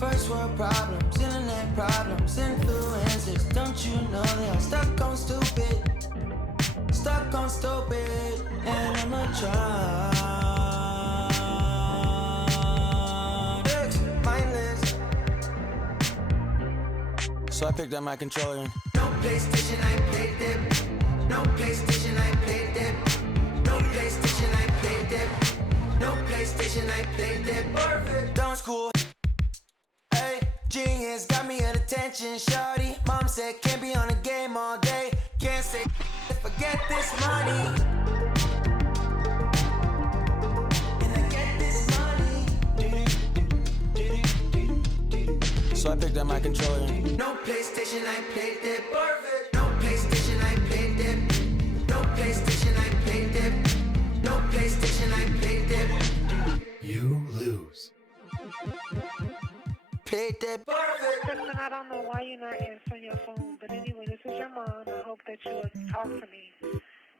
First world problems, internet problems, influencers. Don't you know they are stuck on stupid? Stuck on stupid, and I'm a try. Mindless. So I picked up my controller. No PlayStation, I played them. No PlayStation, I played them. No PlayStation, I played them. No PlayStation, I played them. Perfect. Down school. Hey, genius got me at attention, shawty. Mom said can't be on a game all day. Can't say forget this money. And I get this money. So I picked up my controller. No PlayStation, I played it. Perfect. No PlayStation, I played it. No PlayStation, I played it. No PlayStation, I played it. You lose. Played it. Perfect. Listen, I don't know why you're not answering your phone, but anyway, this is your mom. I hope that you would talk to me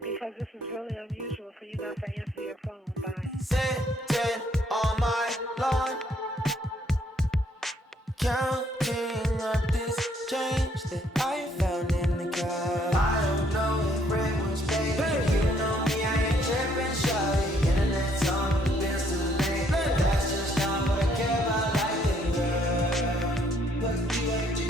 because this is really unusual for you not to answer your phone. Bye. Sitting on my lawn, counting up this change that I found in the car. I don't know if rent was paid. You know me, I ain't tripping, shawty. Internet's on the bills too late. That's just not what I care about, like it, girl. What do I do?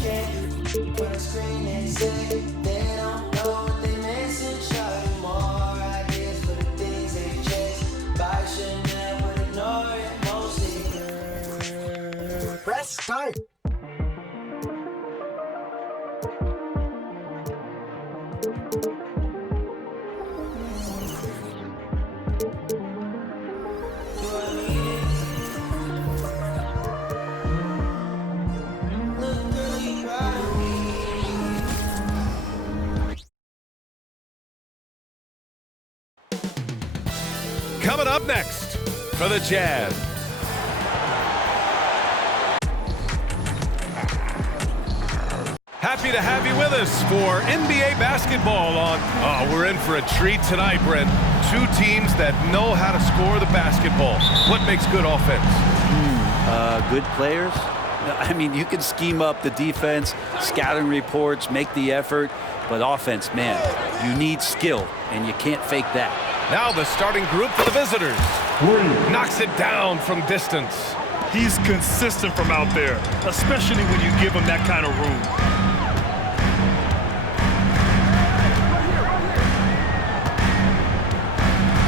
Can't put a screen and say they don't know what they missing, shawty. More ideas for the things they chase. Buy Chanel, but ignore it mostly, girl. Press start. Coming up next for the Jazz. Happy to have you with us for NBA basketball on. Oh, we're in for a treat tonight, Brent. Two teams that know how to score the basketball. What makes good offense? Good players. I mean, you can scheme up the defense, scouting reports, make the effort, but offense, man, you need skill, and you can't fake that. Now the starting group for the visitors. Knocks it down from distance. He's consistent from out there, especially when you give him that kind of room.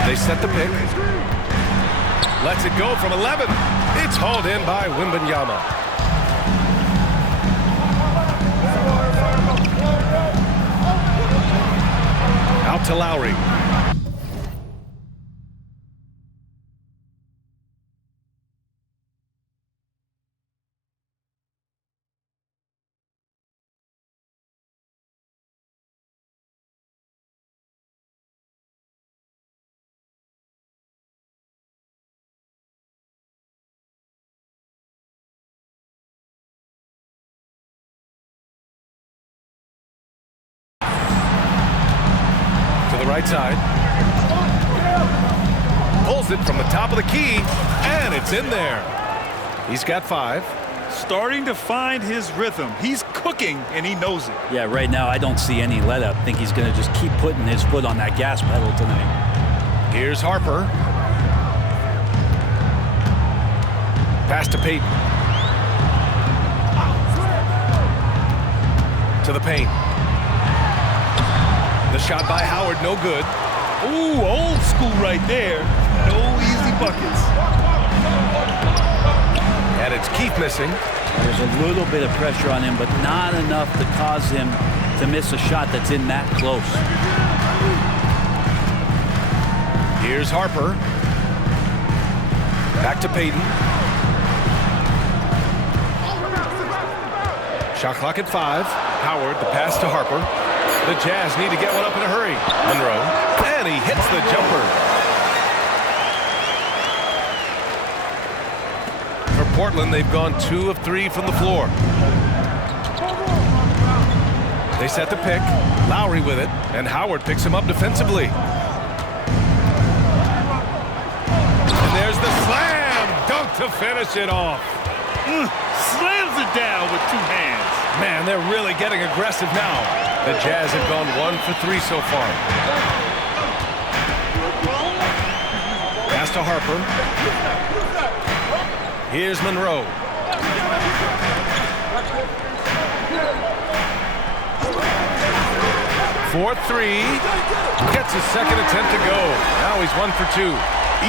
They set the pick. Lets it go from 11. It's hauled in by Wembanyama. Out to Lowry. Right side. Pulls it from the top of the key, and it's in there. He's got 5. Starting to find his rhythm. He's cooking, and he knows it. Yeah, right now I don't see any let up. I think he's going to just keep putting his foot on that gas pedal tonight. Here's Harper. Pass to Payton. To the paint. The shot by Howard, no good. Ooh, old school right there. No easy buckets. And it's Keith missing. There's a little bit of pressure on him, but not enough to cause him to miss a shot that's in that close. Here's Harper. Back to Payton. Shot clock at 5. Howard, the pass to Harper. The Jazz need to get one up in a hurry. Monroe, and he hits the jumper. For Portland, they've gone 2 of 3 from the floor. They set the pick. Lowry with it, and Howard picks him up defensively. to finish it off. Slams it down with 2 hands. Man, they're really getting aggressive now. The Jazz have gone 1 for 3 so far. Pass to Harper. Here's Monroe. 4-3. Gets his second attempt to go. Now he's 1 for 2.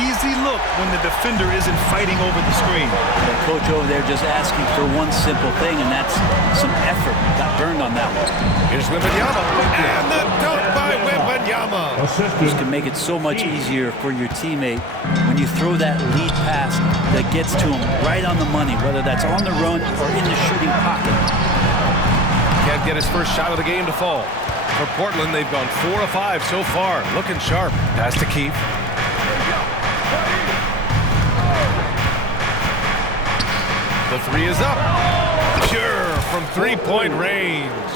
Easy look when the defender isn't fighting over the screen. The coach over there just asking for one simple thing, and that's some effort. Got burned on that one. Here's Wembanyama. And the dunk by Wembanyama. This can make it so much easier for your teammate when you throw that lead pass that gets to him right on the money, whether that's on the run or in the shooting pocket. Can't get his first shot of the game to fall. For Portland, they've gone 4 of 5 so far. Looking sharp. Pass to Keith. The 3 is up. Pure from 3-point range.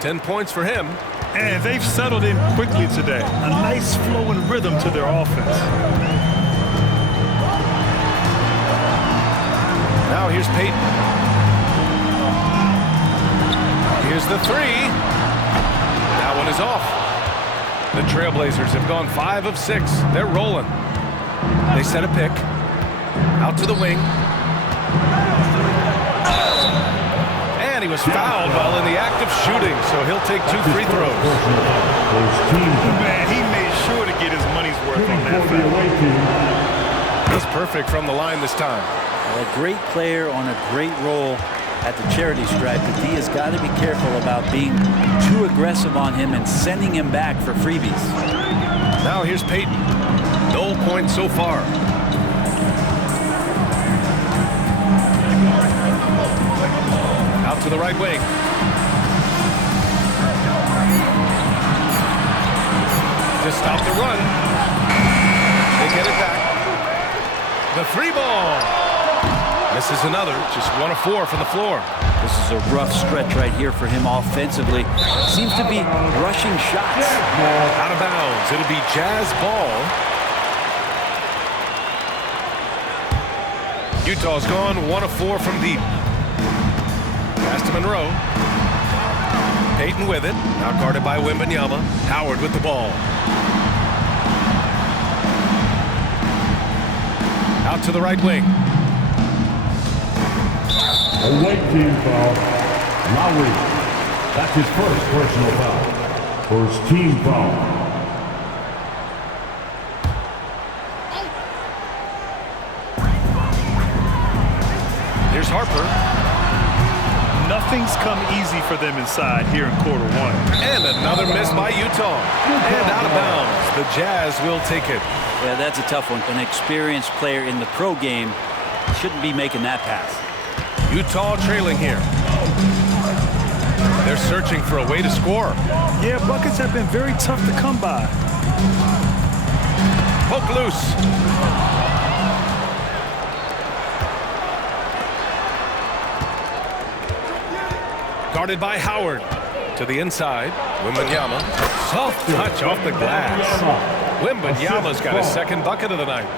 10 points for him. And they've settled in quickly today. A nice flow and rhythm to their offense. Now here's Payton. Here's the 3. That one is off. The Trailblazers have gone 5 of 6. They're rolling. They set a pick. Out to the wing. And he was fouled while in the act of shooting, so he'll take 2 free throws. Man, he made sure to get his money's worth on that foul. He's perfect from the line this time. Well, a great player on a great role at the charity stripe, but D has got to be careful about being too aggressive on him and sending him back for freebies. Now here's Payton. No points so far. Out to the right wing. Just stop the run. They get it back. The 3 ball. Misses another. Just 1 of 4 from the floor. This is a rough stretch right here for him offensively. Seems to be rushing shots. Out of bounds. It'll be Jazz ball. Utah's gone 1 of 4 from deep. Pass to Monroe. Payton with it. Now guarded by Wembanyama. Howard with the ball. Out to the right wing. A white team foul. Lowry. That's his first personal foul. First team foul. Here's Harper. Nothing's come easy for them inside here in quarter 1. And another miss by Utah. And out of bounds. The Jazz will take it. Yeah, that's a tough one. An experienced player in the pro game shouldn't be making that pass. Utah trailing here. They're searching for a way to score. Yeah, buckets have been very tough to come by. Poke loose. Guarded by Howard. To the inside. Wembanyama. Soft touch off the glass. Wembanyama's got his second bucket of the night.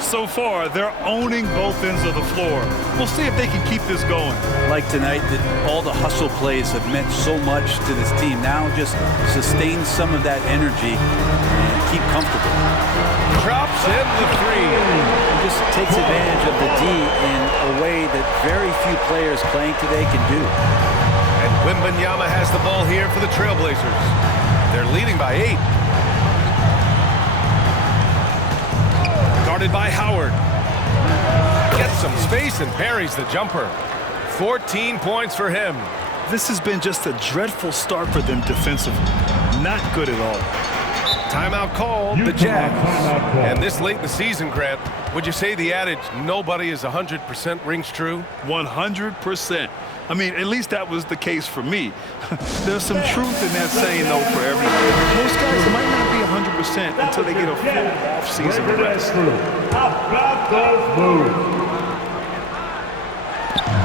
So far, they're owning both ends of the floor. We'll see if they can keep this going. Like tonight, that all the hustle plays have meant so much to this team. Now just sustain some of that energy and keep comfortable. Drops in the 3. He just takes advantage of the D in a way that very few players playing today can do. And Wembanyama has the ball here for the Trailblazers. They're leading by 8. Guarded by Howard. Gets some space and buries the jumper. 14 points for him. This has been just a dreadful start for them defensively. Not good at all. Timeout called, the Jazz. And this late in the season, Grant, would you say the adage, nobody is 100% rings true? 100%. I mean, at least that was the case for me. There's some truth in that saying, though, for everyone. Most guys might not be 100% until they get a full off-season rest.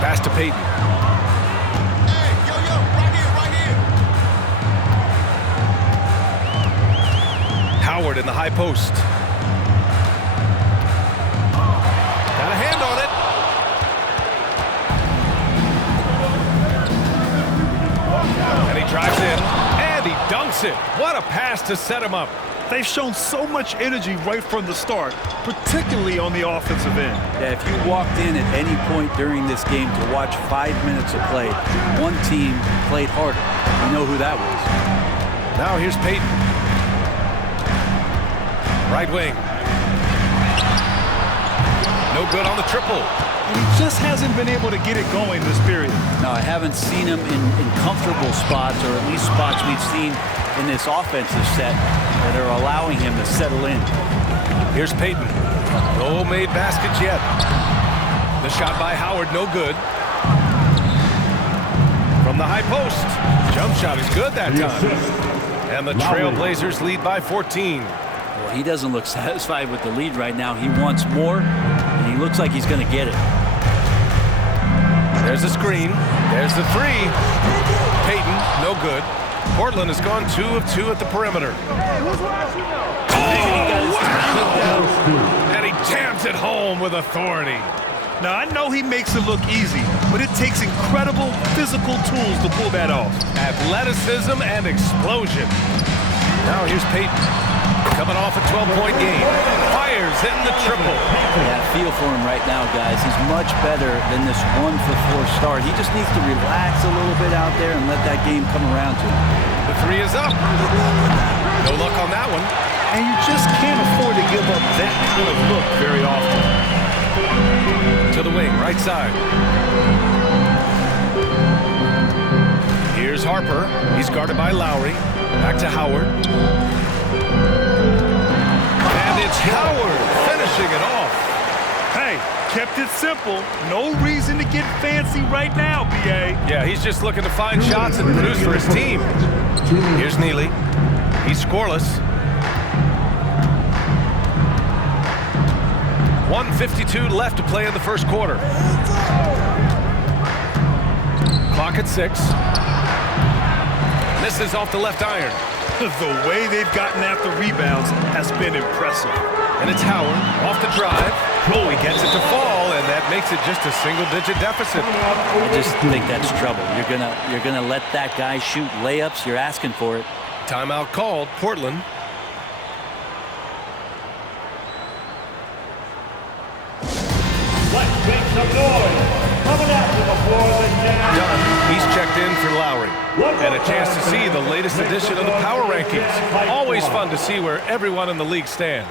Pass to Payton. Howard in the high post. Got a hand on it. Shoots it. What a pass to set him up. They've shown so much energy right from the start, particularly on the offensive end. Yeah, if you walked in at any point during this game to watch 5 minutes of play, one team played harder. You know who that was. Now here's Peyton. Right wing. No good on the triple. And he just hasn't been able to get it going this period. No, I haven't seen him in comfortable spots, or at least spots we've seen in this offensive set that are allowing him to settle in. Here's Peyton. No made baskets yet. The shot by Howard, no good. From the high post. Jump shot is good that time. And the Trailblazers lead by 14. Well, he doesn't look satisfied with the lead right now. He wants more, and he looks like he's going to get it. There's the screen. There's the three. Peyton, no good. Portland has gone 2 of 2 at the perimeter. Oh, wow! And he jams it home with authority. Now, I know he makes it look easy, but it takes incredible physical tools to pull that off. Athleticism and explosion. Now here's Peyton. Coming off a 12-point game. Fires hitting the triple. Yeah, feel for him right now, guys. He's much better than this 1-for-4 start. He just needs to relax a little bit out there and let that game come around to him. The three is up. No luck on that one. And you just can't afford to give up that kind of look very often. To the wing, right side. Here's Harper. He's guarded by Lowry. Back to Howard. And it's Howard finishing it off. Hey, kept it simple. No reason to get fancy right now, B.A. Yeah, he's just looking to find shots and produce for his team. Here's Neely. He's scoreless. 1:52 left to play in the first quarter. Clock at 6. Misses off the left iron. The way they've gotten after rebounds has been impressive. And it's Howard off the drive. Oh, he gets it to fall, and that makes it just a single-digit deficit. I just think that's trouble. You're gonna let that guy shoot layups. You're asking for it. Timeout called. Portland. Let's make some noise. Coming out to the floor, the Jazz. Dunn. He's checked in for Lowry. And a chance to see the latest edition of the power rankings. Always fun to see where everyone in the league stands.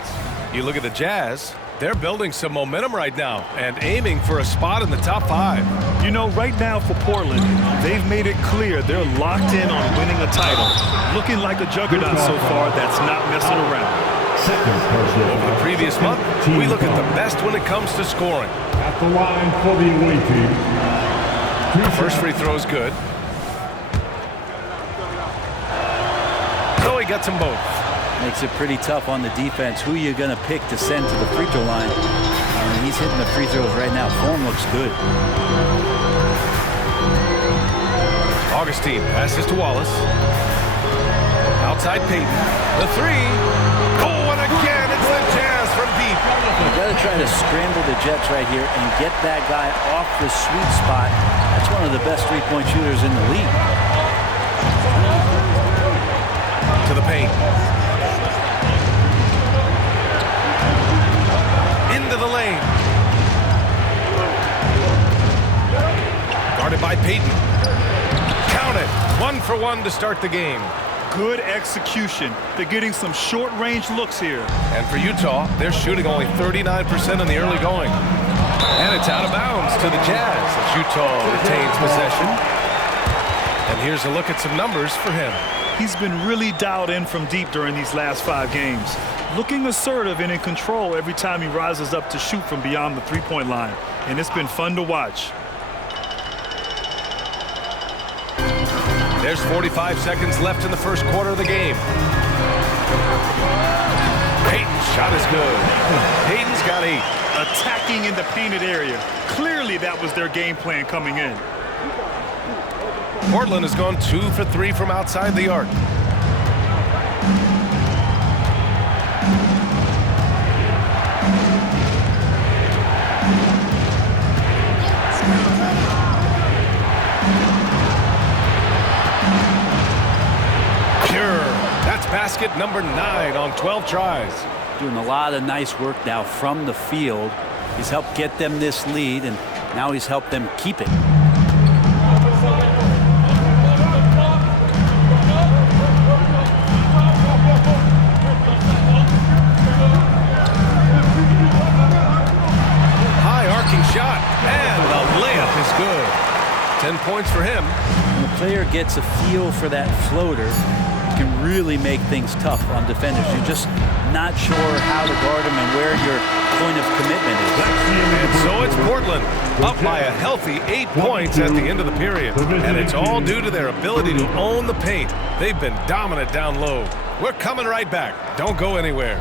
You look at the Jazz, they're building some momentum right now and aiming for a spot in the top 5. You know, right now for Portland, they've made it clear they're locked in on winning a title. Looking like a juggernaut so far that's not messing around. Over the previous month, we look at the best when it comes to scoring. At the line for the away team. First free throw is good. So he gets them both. Makes it pretty tough on the defense. Who you going to pick to send to the free throw line? He's hitting the free throws right now. Form looks good. Augustine passes to Wallace. Outside Peyton. The three. Oh, and again, it's the Jazz from deep. You got to try to scramble the Jets right here and get that guy off the sweet spot. That's one of the best three-point shooters in the league. To the paint. Into the lane. Guarded by Peyton. Count it. 1 for 1 to start the game. Good execution. They're getting some short-range looks here. And for Utah, they're shooting only 39% in the early going. And it's out of bounds to the Jazz as Utah retains possession. And here's a look at some numbers for him. He's been really dialed in from deep during these last 5 games. Looking assertive and in control every time he rises up to shoot from beyond the three-point line. And it's been fun to watch. There's 45 seconds left in the first quarter of the game. Peyton's shot is good. Peyton's got 8. Attacking in the painted area. Clearly that was their game plan coming in. Portland has gone 2 for 3 from outside the arc. Pure basket number 9 on 12 tries. Doing a lot of nice work now from the field. He's helped get them this lead, and now he's helped them keep it. High arcing shot, and the layup is good. 10 points for him. When the player gets a feel for that floater, it can really make things tough on defenders. You're just not sure how to guard them and where your point of commitment is. And so it's Portland, up by a healthy 8 points at the end of the period. And it's all due to their ability to own the paint. They've been dominant down low. We're coming right back. Don't go anywhere.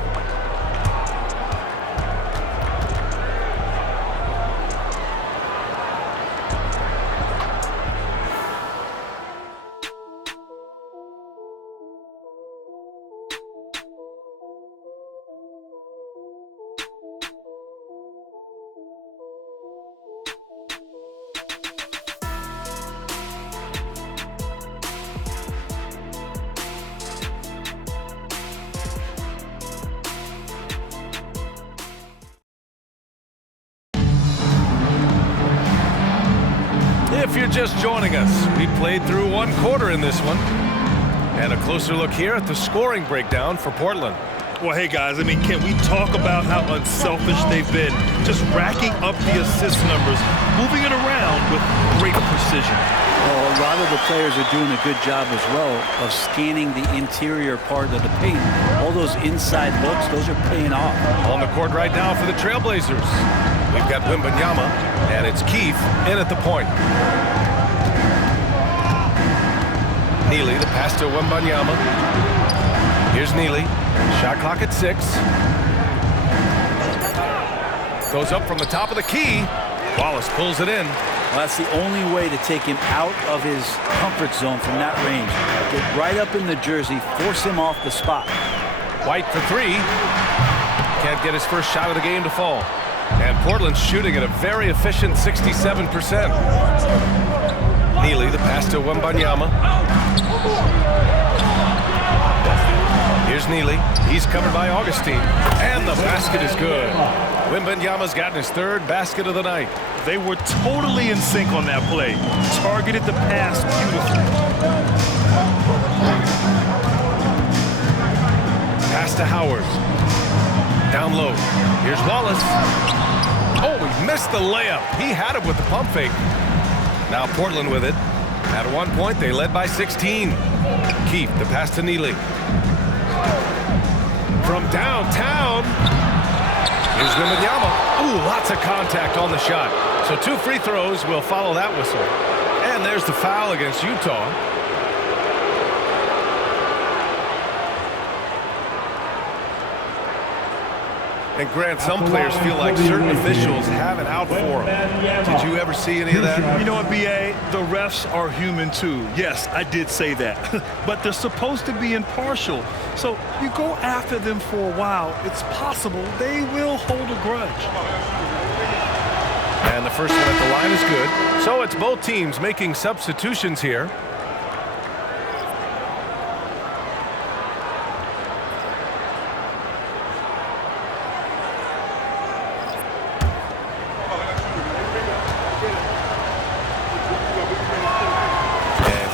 If you're just joining us, we played through 1 quarter in this one. And a closer look here at the scoring breakdown for Portland. Well, hey, guys, I mean, can we talk about how unselfish they've been? Just racking up the assist numbers, moving it around with great precision. Well, a lot of the players are doing a good job as well of scanning the interior part of the paint. All those inside looks, those are paying off. On the court right now for the Trailblazers, we've got Wembanyama, and it's Keefe in at the point. Neely, the pass to Wembanyama. Here's Neely. Shot clock at 6. Goes up from the top of the key. Wallace pulls it in. Well, that's the only way to take him out of his comfort zone from that range. Get right up in the jersey, force him off the spot. White for 3. Can't get his first shot of the game to fall. And Portland's shooting at a very efficient 67%. Neely, the pass to Wembanyama. Here's Neely. He's covered by Augustine. And the basket is good. Wembanyama's gotten his 3rd basket of the night. They were totally in sync on that play. Targeted the pass beautifully. Pass to Howard. Down low. Here's Wallace. Oh, he missed the layup. He had it with the pump fake. Now Portland with it. At 1 point, they led by 16. Keefe, the pass to Neely. From downtown, here's Wembanyama. Ooh, lots of contact on the shot. So 2 free throws will follow that whistle. And there's the foul against Utah. And Grant, some players feel like certain officials have it out for them. Did you ever see any of that? You know what, B.A.? The refs are human too. Yes, I did say that. But they're supposed to be impartial. So you go after them for a while, it's possible they will hold a grudge. And the first one at the line is good. So it's both teams making substitutions here.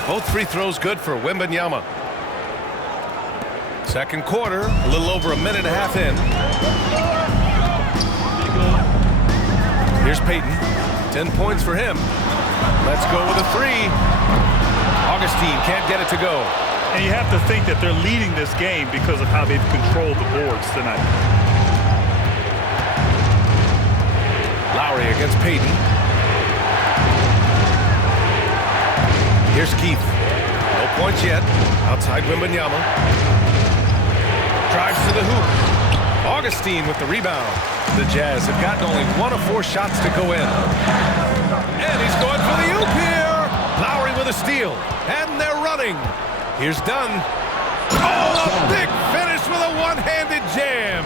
Both free throws good for Wembanyama. Second quarter, a little over a minute and a half in. Here's Payton. 10 points for him. Let's go with a 3. Augustine can't get it to go. And you have to think that they're leading this game because of how they've controlled the boards tonight. Lowry against Payton. Here's Keefe. No points yet. Outside Wembanyama. Drives to the hoop. Augustine with the rebound. The Jazz have gotten only 1 of 4 shots to go in. And he's going for the oop here. Lowry with a steal. And they're running. Here's Dunn. Oh, a big finish with a one-handed jam.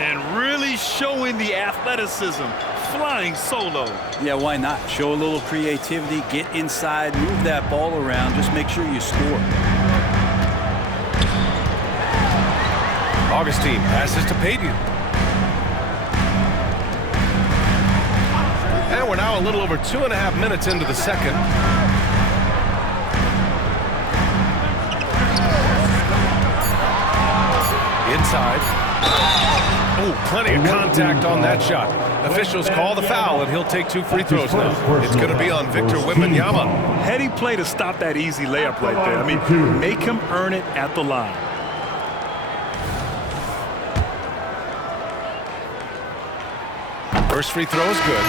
And really showing the athleticism. Flying solo. Yeah, why not? Show a little creativity, get inside, move that ball around, just make sure you score. Augustine passes to Payton. And we're now a little over 2.5 minutes into the second. Inside. Oh, plenty of contact on that shot. Officials call the foul, and he'll take 2 free throws now. It's going to be on Victor Wembanyama. Heady play to stop that easy layup right there. I mean, make him earn it at the line. First free throw is good.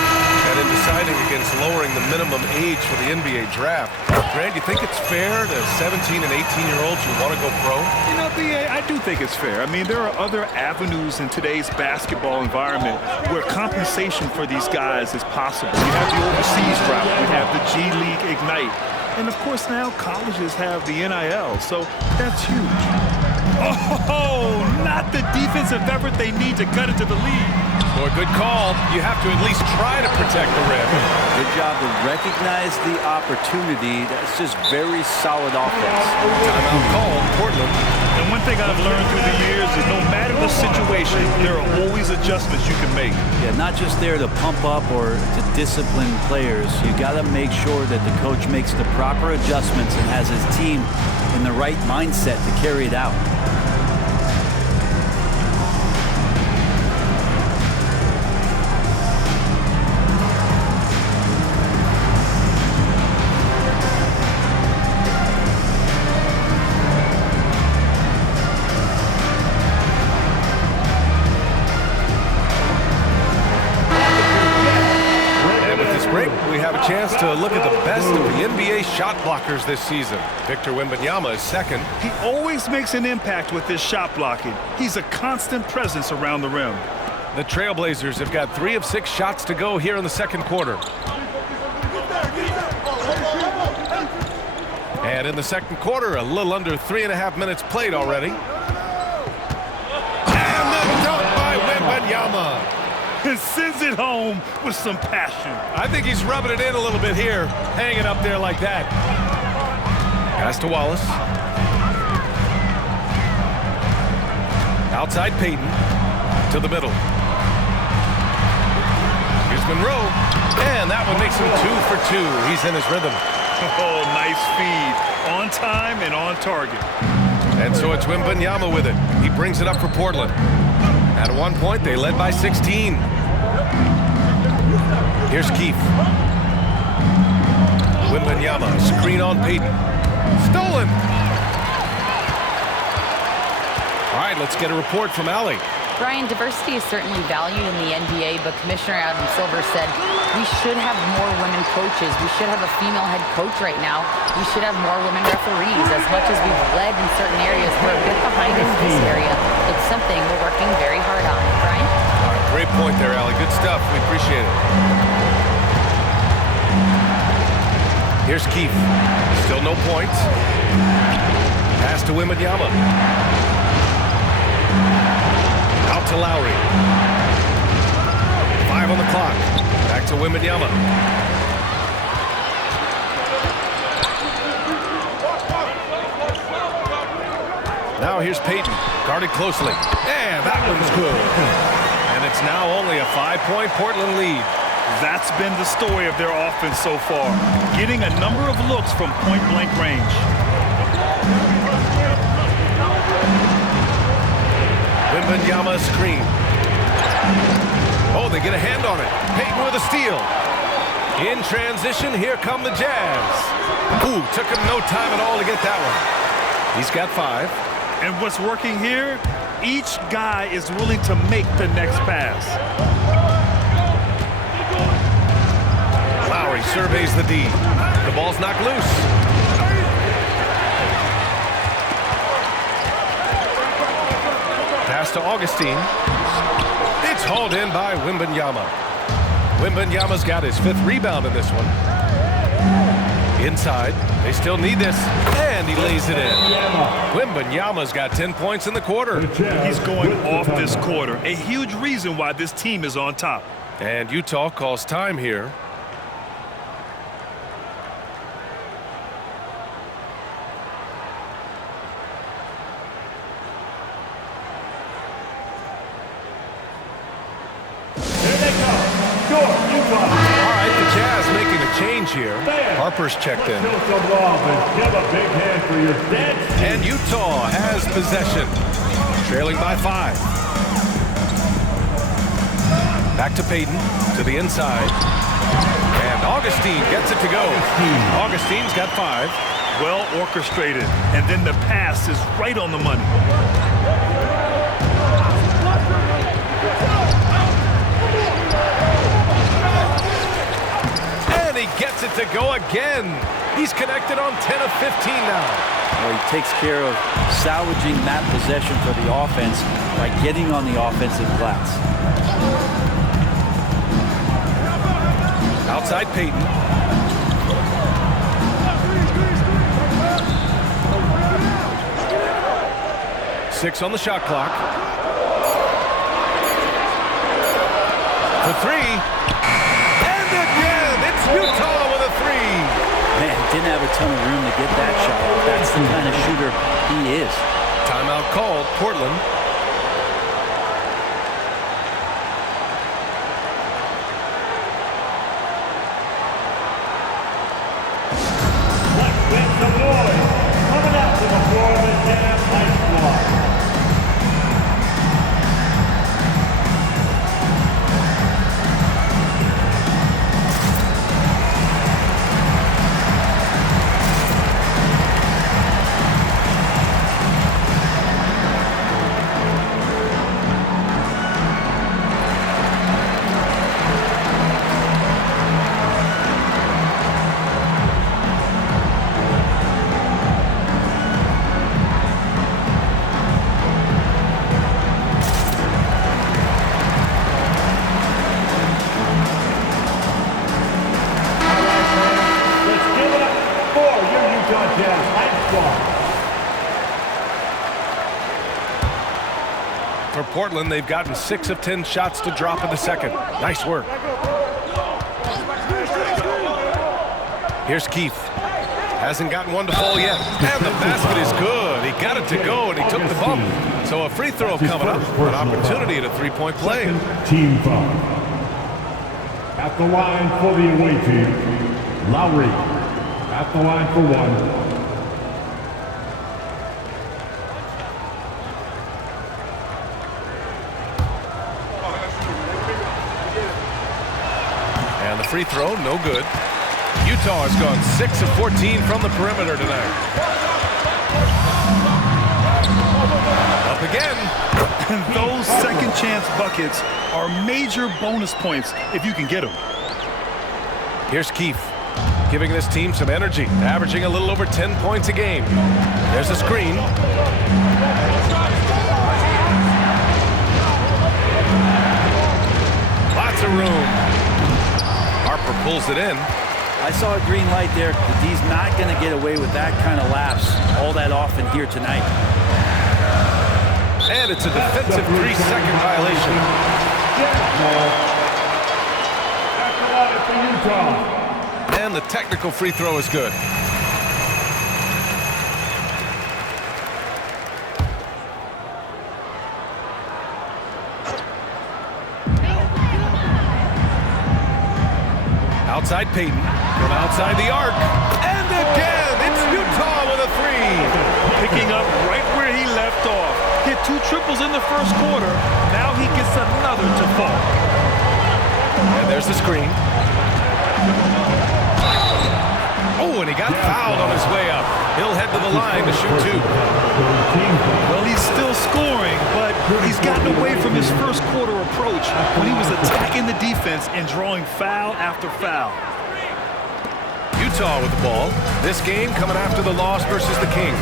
And in deciding against lowering the minimum age for the NBA draft, Grant, you think it's fair to 17 and 18-year-olds who want to go pro? You know, B.A., I do think it's fair. I mean, there are other avenues in today's basketball environment where compensation for these guys is possible. You have the overseas route. You have the G League Ignite. And, of course, now colleges have the NIL, so that's huge. Oh, not the defensive effort they need to cut into the lead. For a good call, you have to at least try to protect the rim. Good job to recognize the opportunity. That's just very solid offense. Timeout called, Portland. And one thing I've learned through the years is no matter the situation, there are always adjustments you can make. Yeah, not just there to pump up or to discipline players. You got to make sure that the coach makes the proper adjustments and has his team in the right mindset to carry it out. Chance to look at the best of the NBA shot blockers this season. Victor Wembanyama is second. He always makes an impact with his shot blocking. He's a constant presence around the rim. The Trailblazers have got 3 of 6 shots to go here in the second quarter. And in the second quarter, a little under 3.5 minutes played already. And the dunk by Wembanyama. And sends it home with some passion. I think he's rubbing it in a little bit here, hanging up there like that. Pass to Wallace. Outside Payton. To the middle. Here's Monroe. And that one makes him 2 for 2. He's in his rhythm. Oh, nice feed. On time and on target. And so it's Wembanyama with it. He brings it up for Portland. At one point, they led by 16. Here's Keefe. Wembanyama, screen on Payton. Stolen. All right, let's get a report from Allie. Brian, diversity is certainly valued in the NBA, but Commissioner Adam Silver said we should have more women coaches. We should have a female head coach right now. We should have more women referees. As much as we've led in certain areas, we're a bit behind in this area. It's something we're working very hard on. Brian? All right, great point there, Allie. Good stuff. We appreciate it. Here's Keefe. Still no points. Pass to Wembanyama. Out to Lowry. 5 on the clock. Back to Wembanyama. Now here's Payton. Guarded closely. And that one's good. And it's now only a 5-point Portland lead. That's been the story of their offense so far. Getting a number of looks from point-blank range. Wembanyama screen. Oh, they get a hand on it. Payton with a steal. In transition, here come the Jazz. Ooh, took him no time at all to get that one. He's got 5. And what's working here, each guy is willing to make the next pass. Lowry surveys the D. The ball's knocked loose. Pass to Augustine. It's hauled in by Wembanyama. Wembanyama's got his 5th rebound in this one. Inside. They still need this. And he lays it in. Wembanyama's got 10 points in the quarter. He's going off this quarter. A huge reason why this team is on top. And Utah calls time here. Utah. All right, the Jazz making a change here. Harper's checked in. Show some love and give a big hand for your dead. And Utah has possession, trailing by 5. Back to Payton, to the inside. And Augustine gets it to go. Augustine's got 5. Well orchestrated, and then the pass is right on the money. And he gets it to go again. He's connected on 10 of 15 now. Well, he takes care of salvaging that possession for the offense by getting on the offensive glass. Outside Payton. 6 on the shot clock. The 3. And again, it's Utah with a 3. Man, didn't have a ton of room to get that shot. That's the kind of shooter he is. Timeout called, Portland. Let's make some noise. Coming out to the floor of the Jazz High Squad. For Portland, they've gotten 6 of 10 shots to drop in the second. Nice work. Here's Keith. Hasn't gotten one to fall yet. And the basket is good. He got it to go, and he took the bump. So a free throw coming up for an opportunity at a three-point play. Team foul. At the line for the away team, Lowry. At the line for 1. And the free throw, no good. Utah has gone 6 of 14 from the perimeter tonight. Up again. Those second chance buckets are major bonus points if you can get them. Here's Keith, giving this team some energy, averaging a little over 10 points a game. There's a screen. Lots of room. Harper pulls it in. I saw a green light there. He's not going to get away with that kind of lapse all that often here tonight. And it's a defensive 3-second violation. And the technical free throw is good. Outside Payton, from outside the arc. And again, it's Utah with a 3. Picking up right where he left off. Hit 2 triples in the first quarter. Now he gets another to fall. And there's the screen. Oh, and he got fouled on his way up. He'll head to the line to shoot 2. Well, he's still scoring, but he's gotten away from his first quarter approach when he was attacking the defense and drawing foul after foul. Utah with the ball. This game coming after the loss versus the Kings.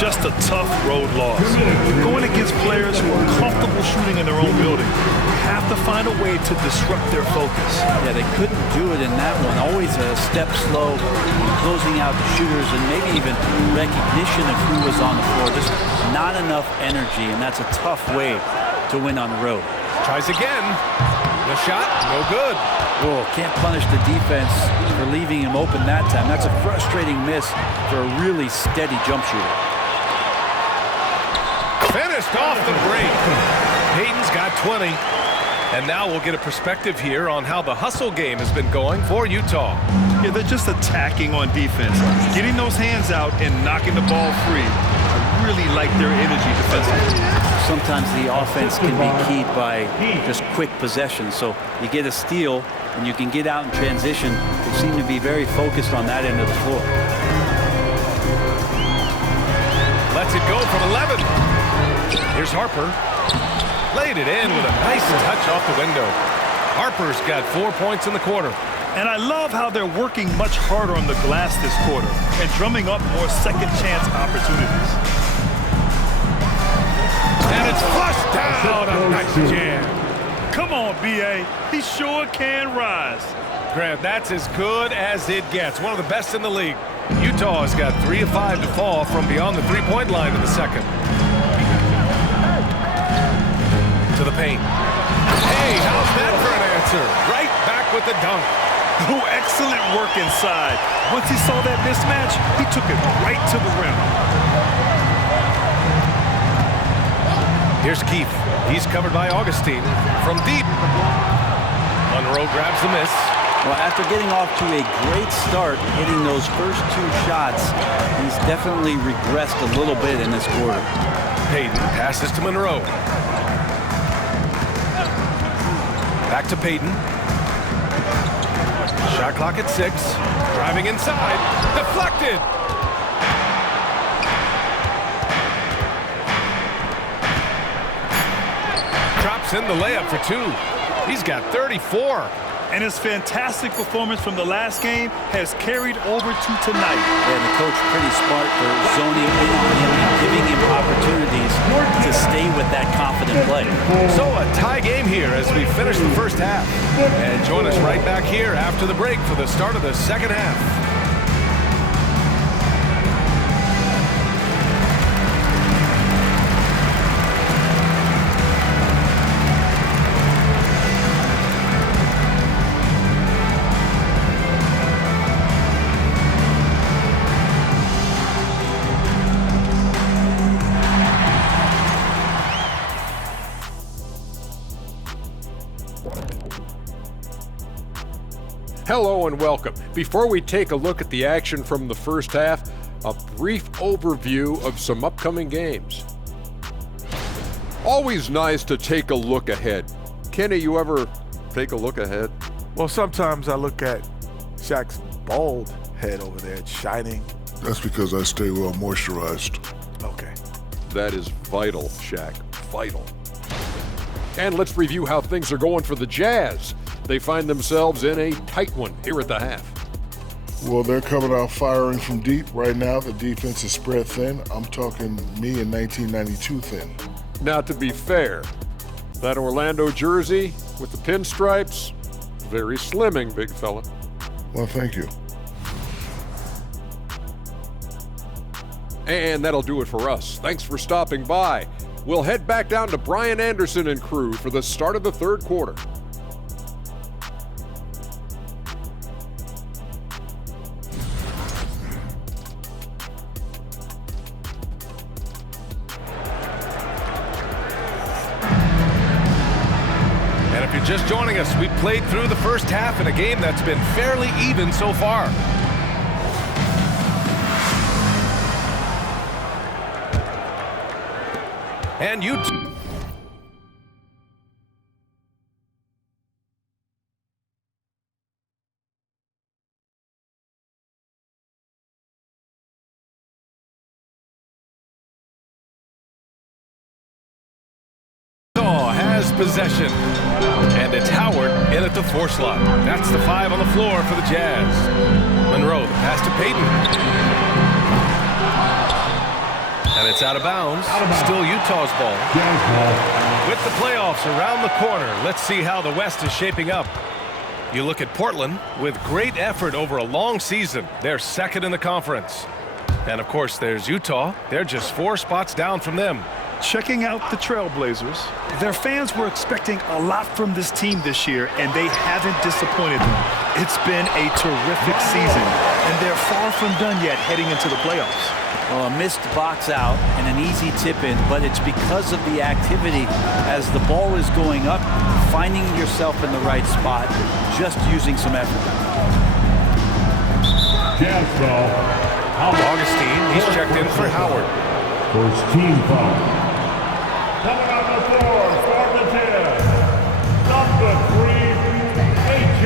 Just a tough road loss. Going against players who are comfortable shooting in their own building. You have to find a way to disrupt their focus. Yeah, they couldn't do it in that one. Always a step slow, closing out the shooters, and maybe even recognition of who was on the floor. Just not enough energy, and that's a tough way to win on the road. Tries again. The shot, no good. Oh, can't punish the defense for leaving him open that time. That's a frustrating miss for a really steady jump shooter. Finished off the break. Payton's got 20. And now we'll get a perspective here on how the hustle game has been going for Utah. Yeah, they're just attacking on defense, getting those hands out and knocking the ball free. I really like their energy defensively. Sometimes the offense can be keyed by just quick possession. So you get a steal and you can get out in transition. They seem to be very focused on that end of the floor. Lets it go from 11. Here's Harper. Laid it in with a nice touch off the window. Harper's got 4 points in the quarter. And I love how they're working much harder on the glass this quarter and drumming up more second chance opportunities. And it's flushed down. A nice jam. Come on, B.A. He sure can rise. Grant, that's as good as it gets. One of the best in the league. Utah has got 3 of 5 to fall from beyond the three-point line in the second. To the paint. Hey, how's that for an answer? Right back with the dunk. Oh, excellent work inside. Once he saw that mismatch, he took it right to the rim. Here's Keefe. He's covered by Augustine. From deep. Monroe grabs the miss. Well, after getting off to a great start, hitting those first 2 shots, he's definitely regressed a little bit in this quarter. Payton passes to Monroe. Back to Payton. Shot clock at 6. Driving inside. Deflected. Drops in the layup for 2. He's got 34. And his fantastic performance from the last game has carried over to tonight. And the coach pretty smart for zoning in on him and giving him opportunities to stay with that confident play. So a tie game here as we finish the first half. And join us right back here after the break for the start of the second half. Hello and welcome. Before we take a look at the action from the first half, a brief overview of some upcoming games. Always nice to take a look ahead. Kenny, you ever take a look ahead? Well, sometimes I look at Shaq's bald head over there. It's shining. That's because I stay well moisturized. Okay. That is vital, Shaq. Vital. And let's review how things are going for the Jazz. They find themselves in a tight one here at the half. Well, they're coming out firing from deep. Right now, the defense is spread thin. I'm talking me in 1992 thin. Now, to be fair, that Orlando jersey with the pinstripes, very slimming, big fella. Well, thank you. And that'll do it for us. Thanks for stopping by. We'll head back down to Brian Anderson and crew for the start of the third quarter. Just joining us, we played through the first half in a game that's been fairly even so far. And Utah has possession. And it's Howard in at the 4 slot. That's the 5 on the floor for the Jazz. Monroe, the pass to Payton. And it's out of bounds. Still Utah's ball. With the playoffs around the corner, let's see how the West is shaping up. You look at Portland with great effort over a long season. They're second in the conference. And of course, there's Utah. They're just 4 spots down from them. Checking out the Trailblazers, their fans were expecting a lot from this team this year, and they haven't disappointed them. It's been a terrific season. and they're far from done yet heading into the playoffs. Well, a missed box out and an easy tip in, but it's because of the activity as the ball is going up, finding yourself in the right spot, just using some effort. Jazz foul. Augustine, he's checked in for Howard. First team foul. Coming on the floor for the Jazz, number 3, A.J.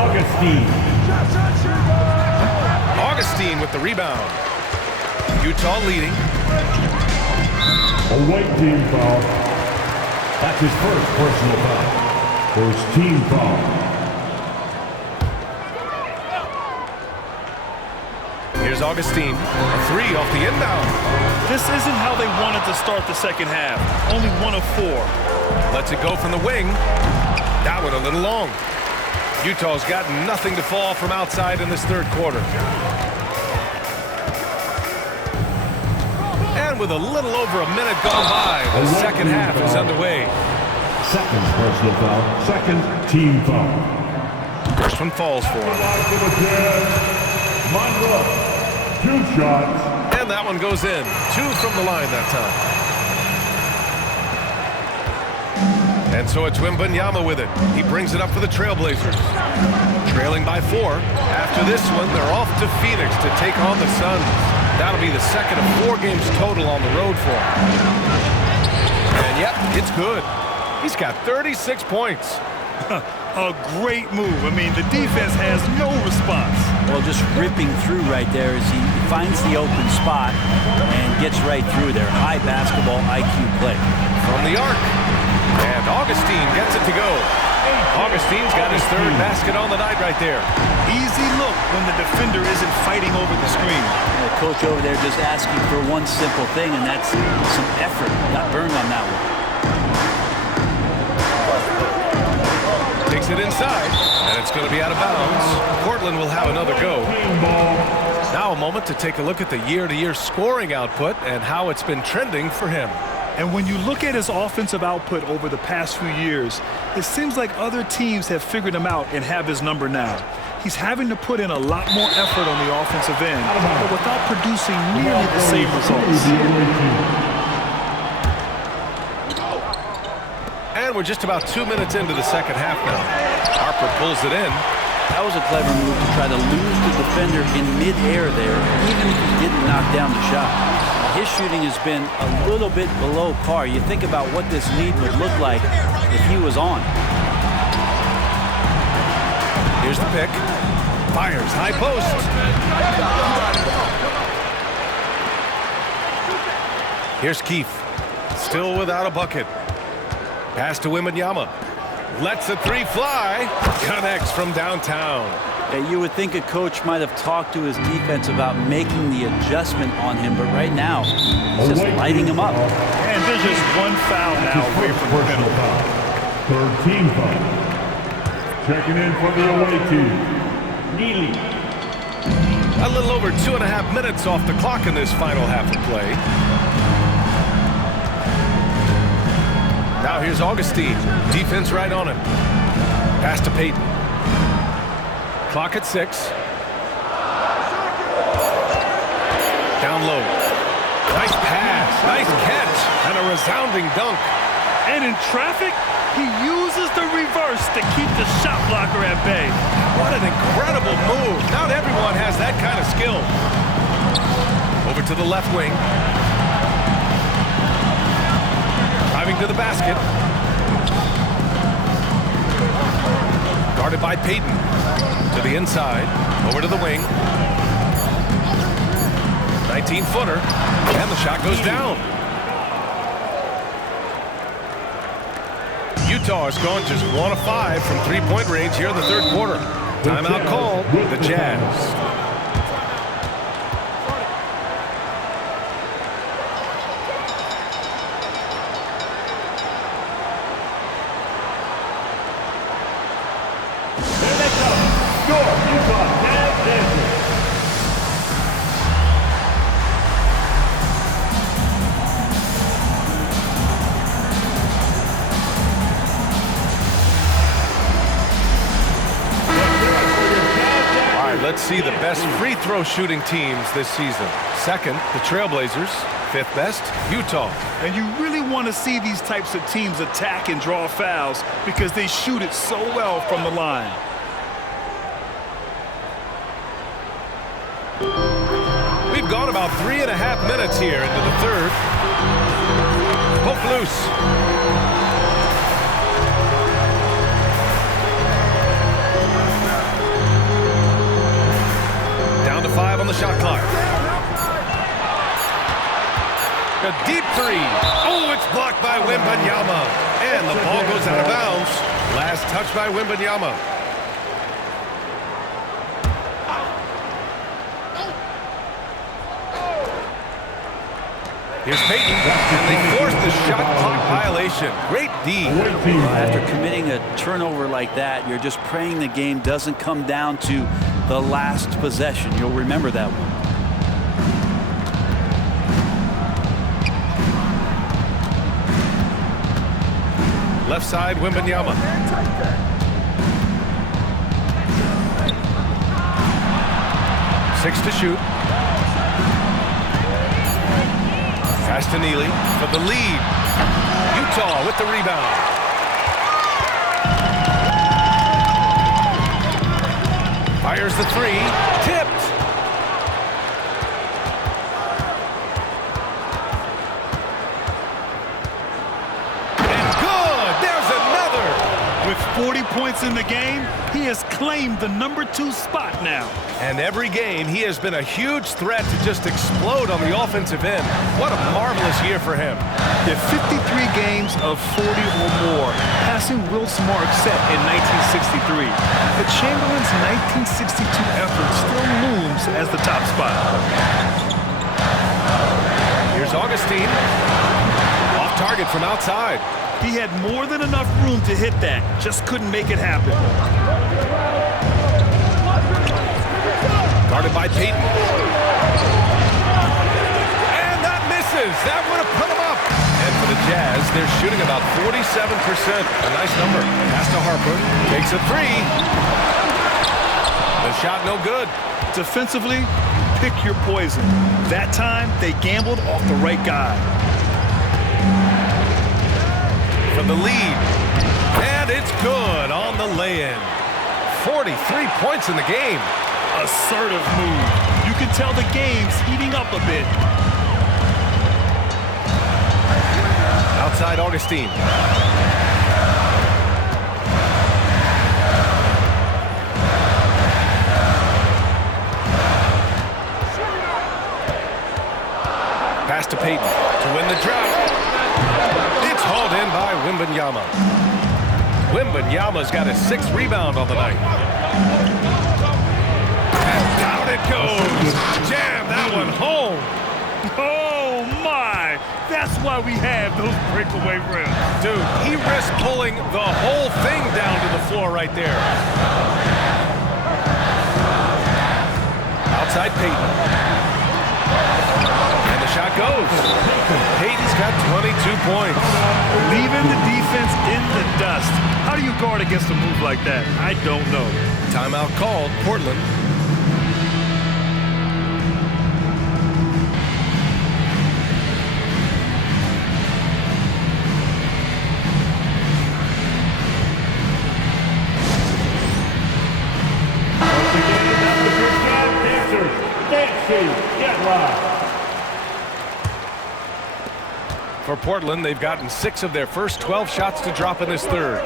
Augustine. Augustine with the rebound. Utah leading. A white team foul. That's his first personal foul. First team foul. Here's Augustine, a 3 off the inbound. This isn't how they wanted to start the second half. Only 1 of 4. Lets it go from the wing. That one a little long. Utah's got nothing to fall from outside in this third quarter. And with a little over a minute gone by, the second half is underway. Second personal foul. Second team foul. First one falls for him. Monroe. 2 shots. And that one goes in. 2 from the line that time. And so it's Wembanyama with it. He brings it up for the Trailblazers. Trailing by 4. After this one, they're off to Phoenix to take on the Suns. That'll be the second of 4 games total on the road for him. And yep, it's good. He's got 36 points. A great move. I mean, the defense has no response. Well, just ripping through right there as he finds the open spot and gets right through there. High basketball IQ play. From the arc. And Augustine gets it to go. Augustine's got his 3rd basket on the night right there. Easy look when the defender isn't fighting over the screen. The coach over there just asking for one simple thing, and that's some effort. Got burned on that one. Takes it inside, and it's going to be out of bounds. Portland will have another go. Now a moment to take a look at the year-to-year scoring output and how it's been trending for him. And when you look at his offensive output over the past few years, it seems like other teams have figured him out and have his number now. He's having to put in a lot more effort on the offensive end, but without producing nearly the same results. And we're just about 2 minutes into the second half now. Harper pulls it in. That was a clever move to try to lose the defender in midair there, even if he didn't knock down the shot. His shooting has been a little bit below par. You think about what this lead would look like if he was on. Here's the pick. Fires, high post. Here's Keefe. Still without a bucket. Pass to Wembanyama. Lets the 3 fly. Connects from downtown. You would think a coach might have talked to his defense about making the adjustment on him, but right now, he's just lighting him up. And there's just 1 foul now away from the penalty. 3rd team foul. Checking in for the away team, Neely. A little over 2.5 minutes off the clock in this final half of play. Now here's Augustine. Defense right on him. Pass to Payton. Clock at 6. Down low. Nice pass. Nice catch. And a resounding dunk. And in traffic, he uses the reverse to keep the shot blocker at bay. What an incredible move. Not everyone has that kind of skill. Over to the left wing. Driving to the basket. Guarded by Payton. To the inside. Over to the wing. 19-footer. And the shot goes down. Utah has gone just 1 of 5 from 3-point range here in the third quarter. Timeout called. The Jazz. Let's see the best free throw shooting teams this season. Second, the Trailblazers. Fifth best, Utah. And you really want to see these types of teams attack and draw fouls because they shoot it so well from the line. We've gone about 3.5 minutes here into the third. Poke loose. Down to 5 on the shot clock. A deep three. Oh, it's blocked by Wembanyama. And the ball goes out of bounds. Last touch by Wembanyama. Here's Payton, and they forced the shot clock violation. Great D. After committing a turnover like that, you're just praying the game doesn't come down to the last possession. You'll remember that one. Left side, Wembanyama. Six to shoot. Pass to Neely for the lead. Utah with the rebound. Fires the three. Tipped. And good. There's another. With 40 points in the game, he has claimed the #2 spot now. And every game, he has been a huge threat to just explode on the offensive end. What a marvelous year for him. The 53 games of 40 or more, passing Wilt's mark set in 1963. But Chamberlain's 1962 effort still looms as the top spot. Here's Augustine. Off target from outside. He had more than enough room to hit that, just couldn't make it happen. Guarded by Payton. And that misses. That would have put him up. And for the Jazz, they're shooting about 47%. A nice number. Pass to Harper. Takes a three. The shot no good. Defensively, pick your poison. That time, they gambled off the right guy. For the lead. And it's good on the lay-in. 43 points in the game. Assertive move. You can tell the game's heating up a bit. Outside Augustine. Pass to Payton to win the drought. It's hauled in by Wembanyama. Wembanyama's got his 6th rebound on the night. Down it goes. Jam that one home. Oh, my. That's why we have those breakaway rims. Dude, he risked pulling the whole thing down to the floor right there. Outside Payton. And the shot goes. Payton's got 22 points. Leaving the defense in the dust. How do you guard against a move like that? I don't know. Timeout called, Portland. For Portland, they've gotten 6 of their first 12 shots to drop in this third.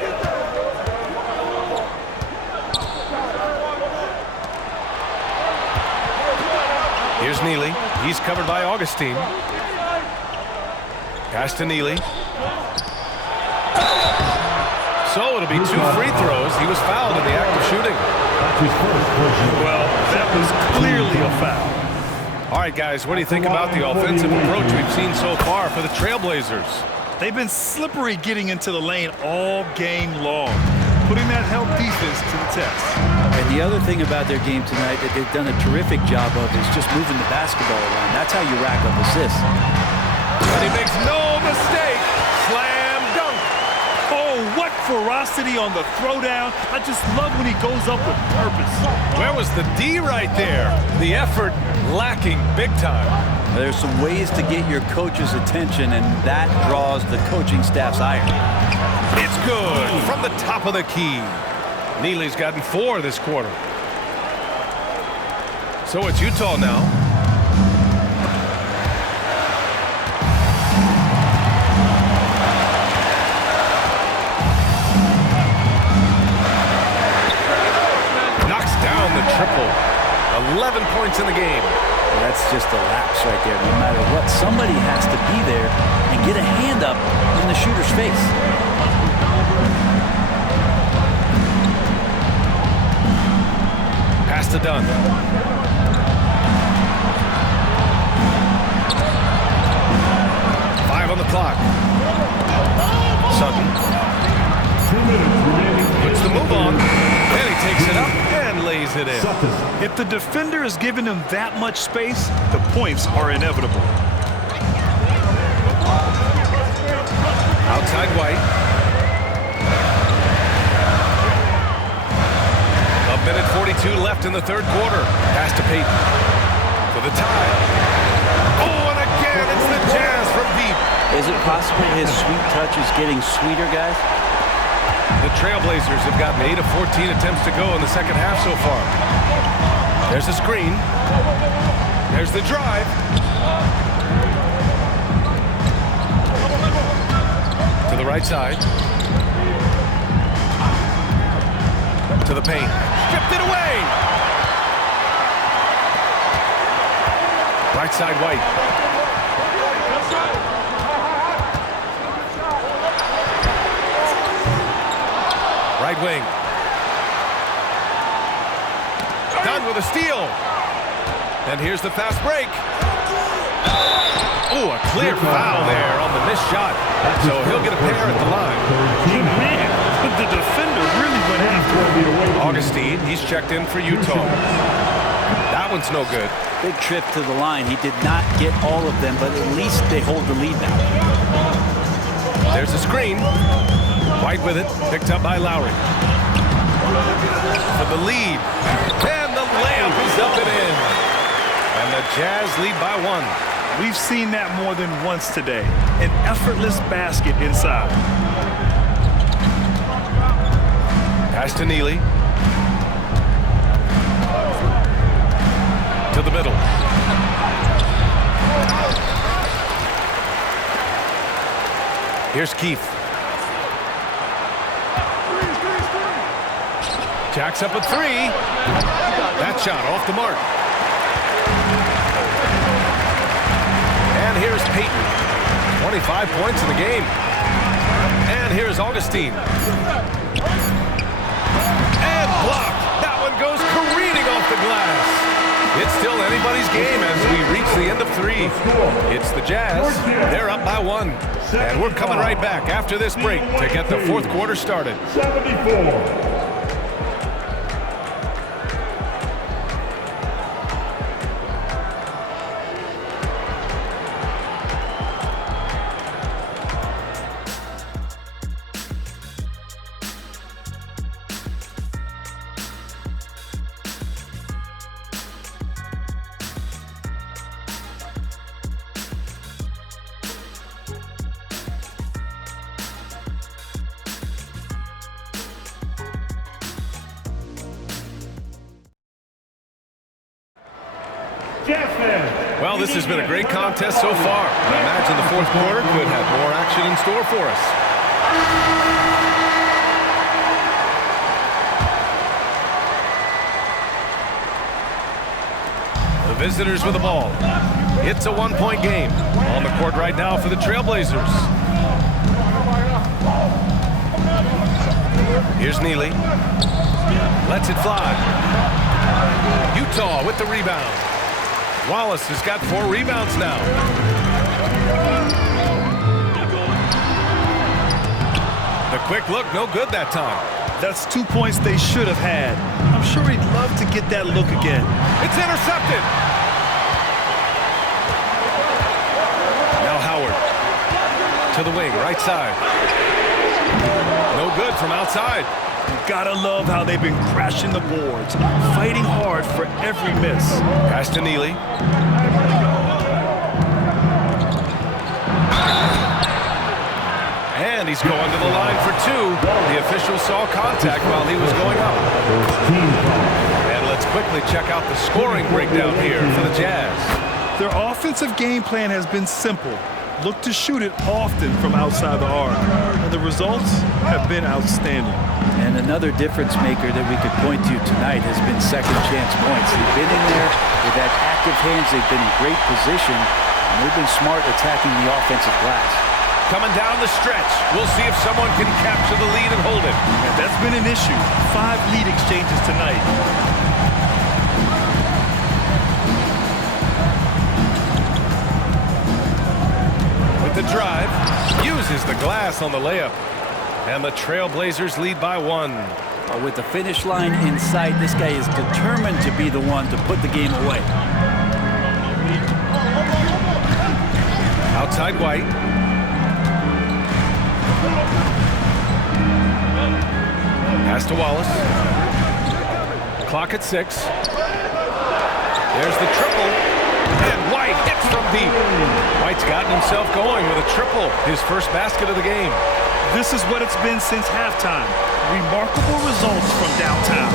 Here's Neely. He's covered by Augustine. Pass to Neely. So it'll be 2 free throws. He was fouled in the act of shooting. Well, that was clearly a foul. All right, guys, what do you think about the offensive approach we've seen so far for the Trailblazers? They've been slippery getting into the lane all game long, putting that help defense to the test. And the other thing about their game tonight that they've done a terrific job of is just moving the basketball around. That's how you rack up assists. And he makes no mistake. Slam dunk. Oh, what ferocity. tenacity on the throwdown. I just love when he goes up with purpose. Where was the D right there? The effort lacking big time. There's some ways to get your coach's attention, and that draws the coaching staff's ire. It's good from the top of the key. Neely's gotten 4 this quarter. So it's Utah now. Knocks down the triple. 11 points in the game. That's just a lapse right there. No matter what, somebody has to be there and get a hand up in the shooter's face. Pass to Dunn. On the clock. Sutton puts the move on, and he takes it up and lays it in. If the defender is giving him that much space, the points are inevitable. Outside White. A minute 42 left in the third quarter. Pass to Payton for the tie. Oh, and again, it's the Jazz from deep. Is it possible his sweet touch is getting sweeter, guys? The Trailblazers have gotten 8 of 14 attempts to go in the second half so far. There's a screen. There's the drive. To the right side. To the paint. Stripped it away. Right side White. Right wing. Done with a steal. And here's the fast break. Oh, a clear foul there on the missed shot. So he'll get a pair at the line. Man, the defender really went after him. Augustine, he's checked in for Utah. That one's no good. Big trip to the line. He did not get all of them, but at least they hold the lead now. There's a screen. White with it, picked up by Lowry. For the lead. And the layup is up and in. And the Jazz lead by 1. We've seen that more than once today. An effortless basket inside. Pass to Neely. To the middle. Here's Keith. Jacks up a 3. That shot off the mark. And here's Payton. 25 points in the game. And here's Augustine. And blocked. That one goes careening off the glass. It's still anybody's game as we reach the end of 3. It's the Jazz. They're up by 1. And we're coming right back after this break to get the fourth quarter started. 74. Well, this has been a great contest so far. I imagine the fourth quarter could have more action in store for us. The visitors with the ball. It's a one-point game. On the court right now for the Trailblazers. Here's Neely. Lets it fly. Utah with the rebound. Wallace has got 4 rebounds now. The quick look, no good that time. That's 2 points they should have had. I'm sure he'd love to get that look again. It's intercepted. Now Howard to the wing, right side. No No good from outside. You gotta love how they've been crashing the boards, fighting hard for every miss. Pass to Neely. And he's going to the line for two. The official saw contact while he was going up. And let's quickly check out the scoring breakdown here for the Jazz. Their offensive game plan has been simple. Look to shoot it often from outside the arc. And the results have been outstanding. And another difference maker that we could point to tonight has been second chance points. They've been in there, they've had active hands, they've been in great position, and they've been smart attacking the offensive glass. Coming down the stretch, we'll see if someone can capture the lead and hold it. And that's been an issue. 5 lead exchanges tonight. With the drive, uses the glass on the layup. And the Trailblazers lead by 1. With the finish line in sight, this guy is determined to be the one to put the game away. Outside White. Pass to Wallace. Clock at 6. There's the triple. And White hits from deep. White's gotten himself going with a triple, his first basket of the game. This is what it's been since halftime. Remarkable results from downtown.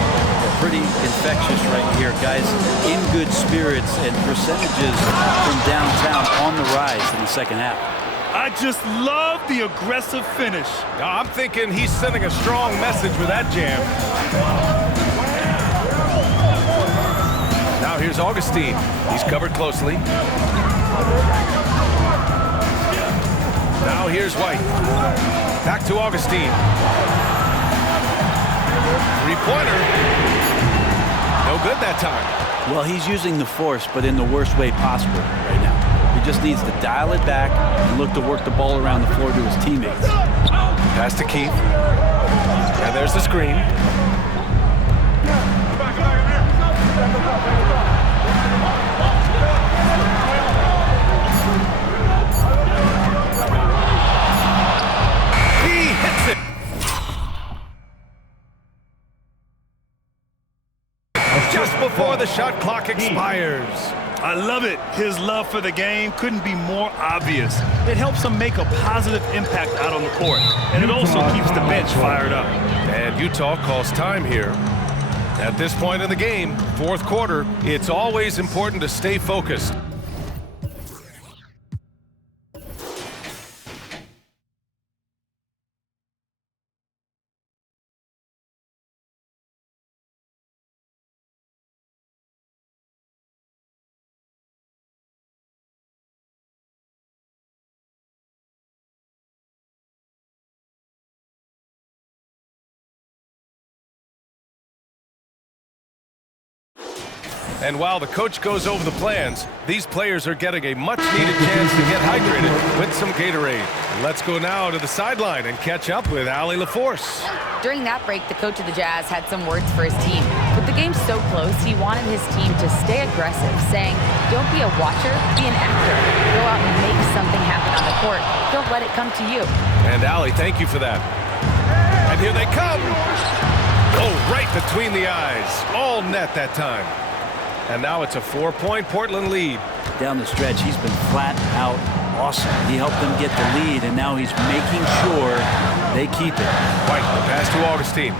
Pretty infectious right here, guys. In good spirits and percentages from downtown on the rise in the second half. I just love the aggressive finish. I'm thinking he's sending a strong message with that jam. Now here's Augustine. He's covered closely. Now here's White. Back to Augustine. Three-pointer. No good that time. Well, he's using the force, but in the worst way possible right now. He just needs to dial it back and look to work the ball around the floor to his teammates. Pass to Keith. And there's the screen. Just before the shot clock expires. I love it. His love for the game couldn't be more obvious. It helps him make a positive impact out on the court, and it also keeps the bench fired up. And Utah calls time here. At this point in the game, fourth quarter, it's always important to stay focused. And while the coach goes over the plans, these players are getting a much-needed chance to get hydrated with some Gatorade. Let's go now to the sideline and catch up with Allie LaForce. During that break, the coach of the Jazz had some words for his team. With the game so close, he wanted his team to stay aggressive, saying, don't be a watcher, be an actor. Go out and make something happen on the court. Don't let it come to you. And Allie, thank you for that. And here they come. Oh, right between the eyes. All net that time. And now it's a 4-point Portland lead. Down the stretch, he's been flat out awesome. He helped them get the lead, and now he's making sure they keep it. White, the pass to Augustine.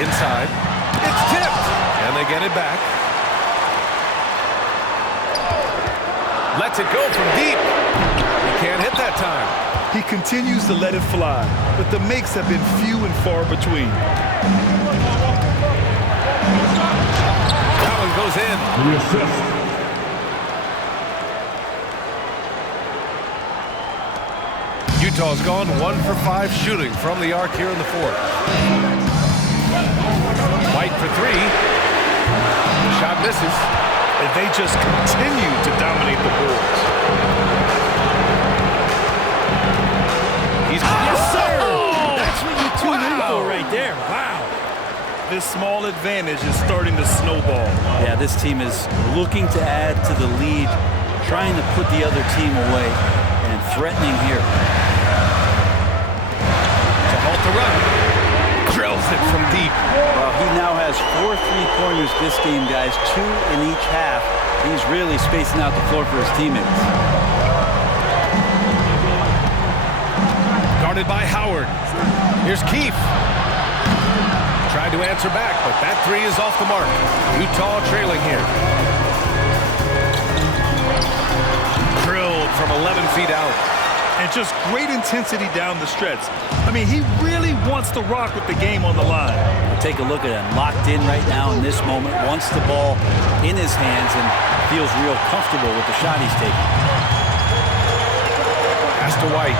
Inside. It's tipped. And they get it back. Lets it go from deep. He can't hit that time. He continues to let it fly, but the makes have been few and far between. That one goes in. The assist. Utah's gone 1 for 5 shooting from the arc here in the fourth. White for 3. Shot misses. And they just continue to dominate the boards. Yes, sir! That's what you tune in for right there. Wow. This small advantage is starting to snowball. Yeah, this team is looking to add to the lead, trying to put the other team away, and threatening here. Ball to run. Drills it from deep. Well, he now has 4 3-pointers this game, guys. 2 in each half. He's really spacing out the floor for his teammates. Guarded by Howard. Here's Keefe. Tried to answer back, but that 3 is off the mark. Utah trailing here. Drilled from 11 feet out. And just great intensity down the stretch. I mean, he really wants to rock with the game on the line. Take a look at him, locked in right now in this moment, wants the ball in his hands and feels real comfortable with the shot he's taking. Pass to White.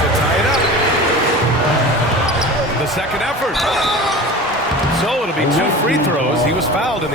To tie it up. The second effort. So it'll be 2 free throws. He was fouled in the